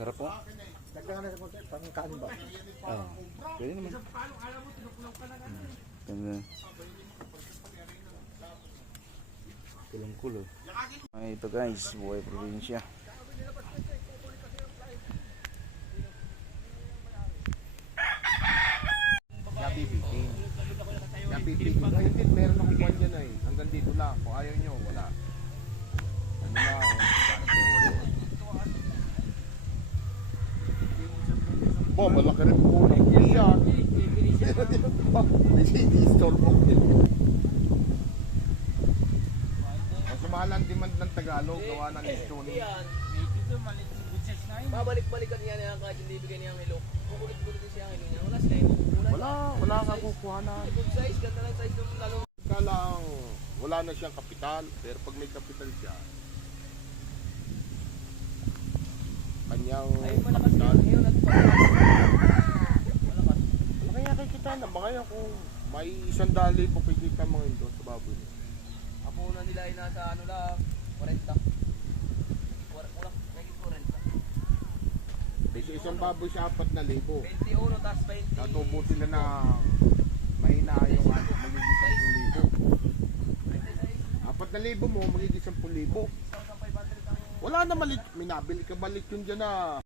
Sarap po. Dagdagan na sa konti, pangkaan ba? Ah, pwede naman. Ganda. Kulong-kulo. Ay, ito guys, buhay probinsya. Nabibitin. Nabibitin. Ay, hindi, meron akong buwan dyan ay. Hanggang dito lang. Kung ayaw nyo, wala. Ano na, bo, malaki rin po ng siya. Hindi istorbo. Mas mahal ang demand ng Tagalog, gawa ng Lechoni. Babalik-balikan niya niya kahit hindi bigyan niya ang ilok. Kukulit-kulit siya ang ilok niya. Wala sila yung kukulan. Wala kang kukuha na. Good size, ganda lang size ng lalo. Kalang wala na siyang kapital, pero pag may kapital siya, kanyang Ay, malakas kapital. yun. Ngayon at malakas. Ano kaya kikita na mga yan kung may 100,000 po kikita mga yun doon sa baboy niya. Ako na nila ay nasa ano lang, 40. Kulang, naging 40. Kasi isang baboy sa 4,000. 21 tas 20. Natubo sila na mahina yung magiging 10,000. 4,000 mo, magiging 10,000. 1,500 ang Wala na malit, may nabili ka malit yun dyan na